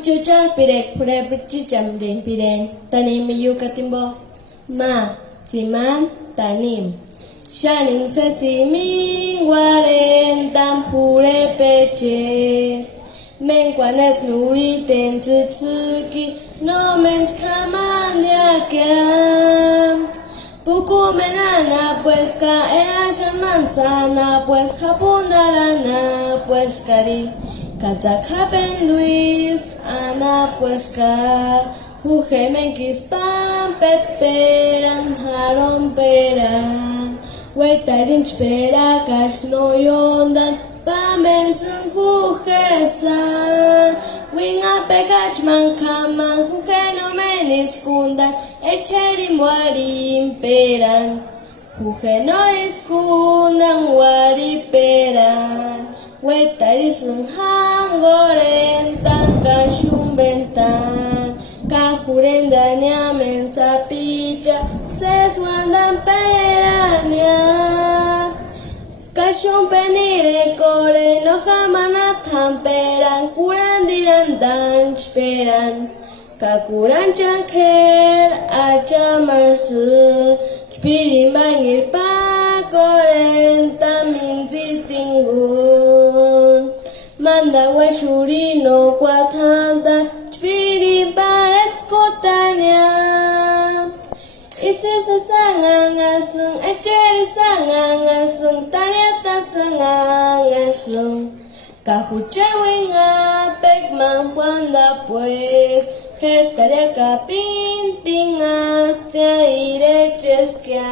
Puchuchar pirek pure picham din piren tanim yu katimbo ma ziman tanim shaning se siming waren tam pure peche menguanes nuri ten tsuki no mensch kaman diakam Puku menana pues caera manzana pues capundarana pues cari Kazakhapin Luis Ana pues ka Ujemen kispan pet peran haron peran Wetarin spera kash no yondan Pamenzun hujesan Winga pekach man kaman Hujeno menis kundan Echerim warim peran Hujeno iskundan wari peran Wetari sunhan goren tan kashun bentan Kajuren dania mensa picha Seswandan perania Kashun penire kore no jamanatan peran Kuran diran dan speran Kakuran chanker achamasu Spirin bangir pa koren taminzi tingun Manda washurino kwatanta Spirin parets kotanya Itse sa sangangasung Echeri sangangasung Tanyata sangangasung Kahuchewinga pekman cuanda pues Hertaria kapin pingastia irecheskia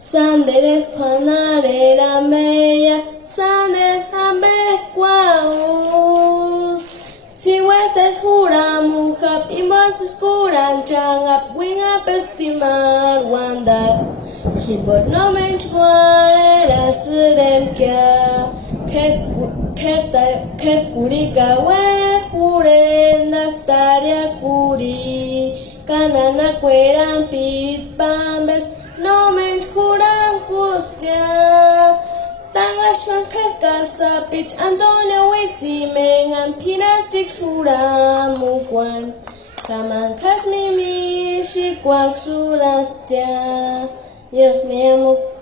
Sanderes panarera meya Sander hamekwaus Si huestes huramujap Imos escuran changap Wingap estimar wandak Hibot no menchwarera suremkia Kerkurika wer Urendas taria kuri Kanana kueran pirit pambes No mench kuran kustia Tanga shwanker kasa pich Antonio witzi mengan Pinastik suramukuan Kaman kasnimi shikwak surastia Dios me amo